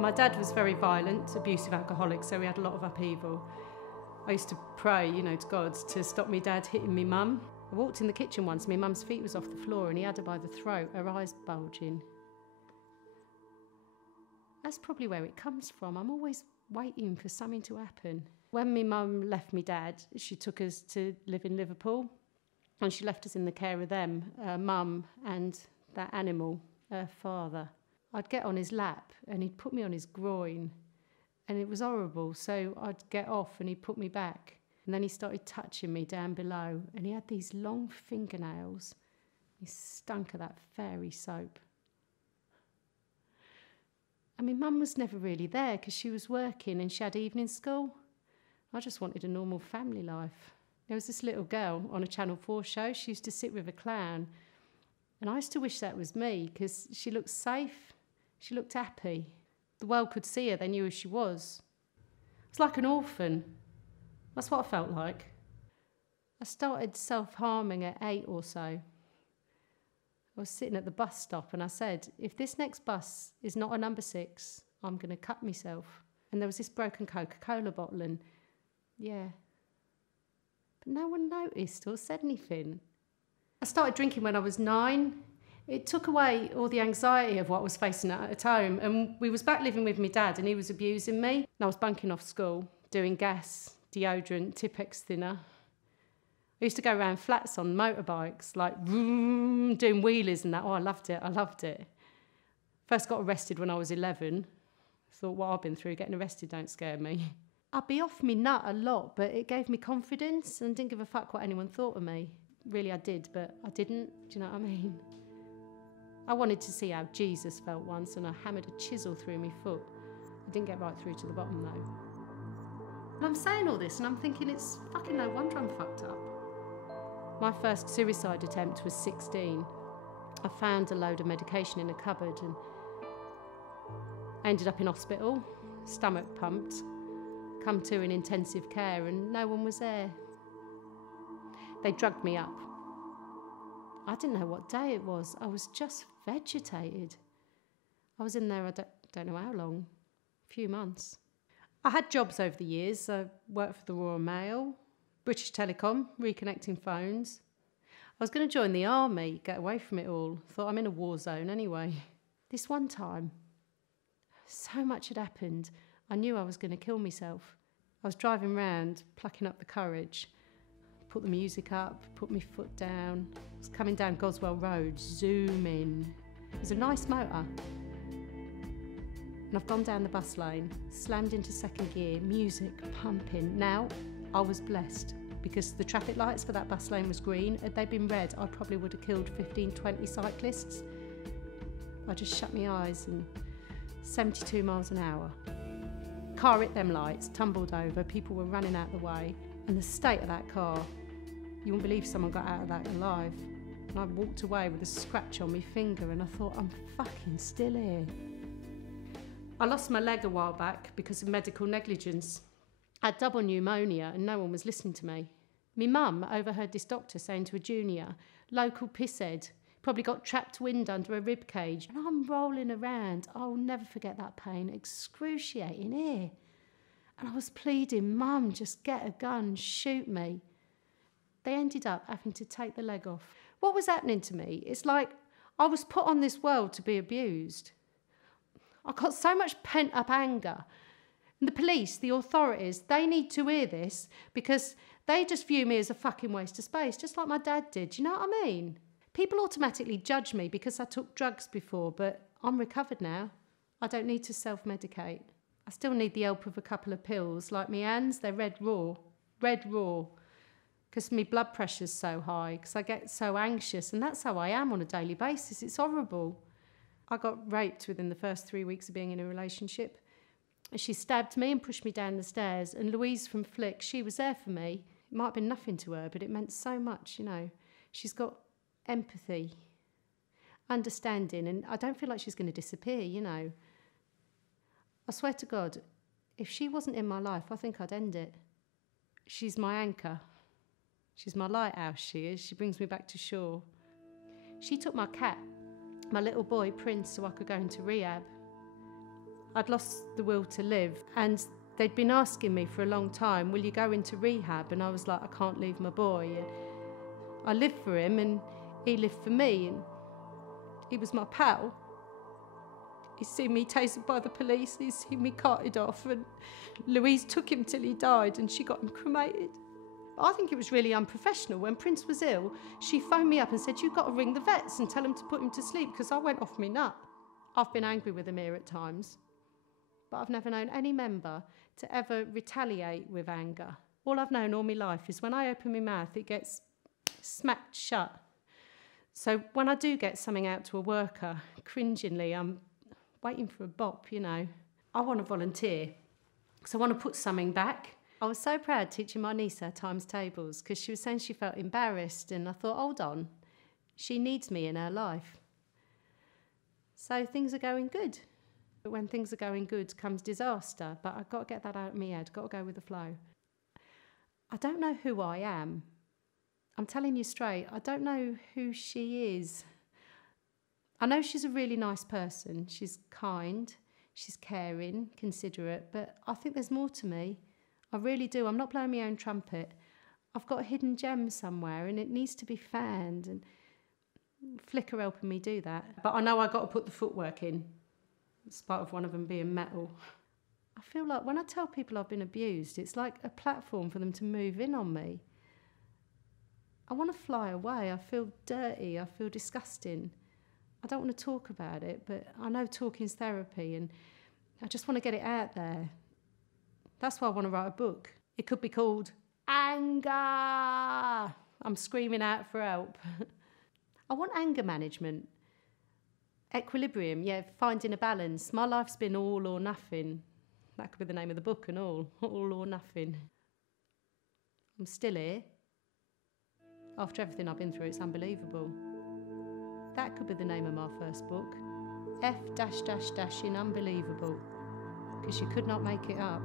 My dad was very violent, abusive alcoholic, so we had a lot of upheaval. I used to pray, to God to stop me dad hitting me mum. I walked in the kitchen once, my mum's feet was off the floor and he had her by the throat, her eyes bulging. That's probably where it comes from. I'm always waiting for something to happen. When my mum left me dad, she took us to live in Liverpool and she left us in the care of them, mum and that animal, her father. I'd get on his lap and he'd put me on his groin and it was horrible. So I'd get off and he'd put me back. And then he started touching me down below and he had these long fingernails. He stunk of that fairy soap. I mean, Mum was never really there because she was working and she had evening school. I just wanted a normal family life. There was this little girl on a Channel 4 show. She used to sit with a clown. And I used to wish that was me because she looked safe. She looked happy. The world could see her. They knew who she was. It was like an orphan. That's what I felt like. I started self-harming at 8 or so. I was sitting at the bus stop and I said, if this next bus is not a number 6, I'm going to cut myself. And there was this broken Coca-Cola bottle and, yeah. But no one noticed or said anything. I started drinking when I was 9. It took away all the anxiety of what I was facing at home. And we was back living with my dad and he was abusing me. And I was bunking off school, doing gas, deodorant, Tipex thinner. I used to go around flats on motorbikes, like vroom, doing wheelies and that. Oh, I loved it. First got arrested when I was 11. Thought what I've been through, getting arrested don't scare me. I'd be off me nut a lot, but it gave me confidence and didn't give a fuck what anyone thought of me. Really, I did, but I didn't. Do you know what I mean? I wanted to see how Jesus felt once, and I hammered a chisel through my foot. I didn't get right through to the bottom, though. And I'm saying all this, and I'm thinking it's fucking no wonder I'm fucked up. My first suicide attempt was 16. I found a load of medication in a cupboard, and I ended up in hospital, stomach pumped, come to in intensive care, and no one was there. They drugged me up. I didn't know what day it was. I was just vegetated. I was in there, I don't know how long, a few months. I had jobs over the years. I worked for the Royal Mail, British Telecom, reconnecting phones. I was going to join the army, get away from it all. Thought I'm in a war zone anyway. This one time, so much had happened. I knew I was going to kill myself. I was driving round, plucking up the courage. Put the music up, put my foot down. I was coming down Goswell Road, zooming. It was a nice motor. And I've gone down the bus lane, slammed into second gear, music pumping. Now, I was blessed because the traffic lights for that bus lane was green. Had they been red, I probably would have killed 15, 20 cyclists. I just shut my eyes and 72 miles an hour. Car hit them lights, tumbled over, people were running out the way. And the state of that car, you wouldn't believe someone got out of that alive. And I walked away with a scratch on my finger and I thought, I'm fucking still here. I lost my leg a while back because of medical negligence. I had double pneumonia and no one was listening to me. My mum overheard this doctor saying to a junior, local pisshead, probably got trapped wind under a rib cage. And I'm rolling around. I'll never forget that pain, excruciating here. And I was pleading, Mum, just get a gun, shoot me. They ended up having to take the leg off. What was happening to me? It's like I was put on this world to be abused. I got so much pent-up anger. And the police, the authorities, they need to hear this because they just view me as a fucking waste of space, just like my dad did. Do you know what I mean? People automatically judge me because I took drugs before, but I'm recovered now. I don't need to self-medicate. I still need the help of a couple of pills, like my hands, they're red raw, because my blood pressure's so high, because I get so anxious, and that's how I am on a daily basis. It's horrible. I got raped within the first 3 weeks of being in a relationship. She stabbed me and pushed me down the stairs, and Louise from FLIC, she was there for me. It might have been nothing to her, but it meant so much, you know. She's got empathy, understanding, and I don't feel like she's going to disappear, you know. I swear to God, if she wasn't in my life, I think I'd end it. She's my anchor. She's my lighthouse, she is. She brings me back to shore. She took my cat, my little boy, Prince, so I could go into rehab. I'd lost the will to live, and they'd been asking me for a long time, will you go into rehab? And I was like, I can't leave my boy. And I lived for him and he lived for me, and he was my pal. He's seen me tasered by the police, he's seen me carted off, and Louise took him till he died and she got him cremated. I think it was really unprofessional. When Prince was ill, she phoned me up and said, you've got to ring the vets and tell them to put him to sleep, because I went off me nut. I've been angry with Amir at times, but I've never known any member to ever retaliate with anger. All I've known all my life is when I open my mouth, it gets smacked shut. So when I do get something out to a worker, cringingly, I'm waiting for a bop, you know. I want to volunteer, because I want to put something back. I was so proud teaching my niece her times tables, because she was saying she felt embarrassed, and I thought, hold on, she needs me in her life. So things are going good. But when things are going good comes disaster, but I've got to get that out of my head, got to go with the flow. I don't know who I am. I'm telling you straight, I don't know who she is. I know she's a really nice person. She's kind, she's caring, considerate, but I think there's more to me. I really do. I'm not blowing my own trumpet. I've got a hidden gem somewhere and it needs to be found, and FLIC are helping me do that. But I know I've got to put the footwork in, in spite of one of them being metal. I feel like when I tell people I've been abused, it's like a platform for them to move in on me. I want to fly away. I feel dirty. I feel disgusting. I don't want to talk about it, but I know talking's therapy, and I just want to get it out there. That's why I want to write a book. It could be called Anger. I'm screaming out for help. I want anger management. Equilibrium, yeah, finding a balance. My life's been all or nothing. That could be the name of the book and all or nothing. I'm still here. After everything I've been through, it's unbelievable. That could be the name of my first book. F-in unbelievable. Because you could not make it up.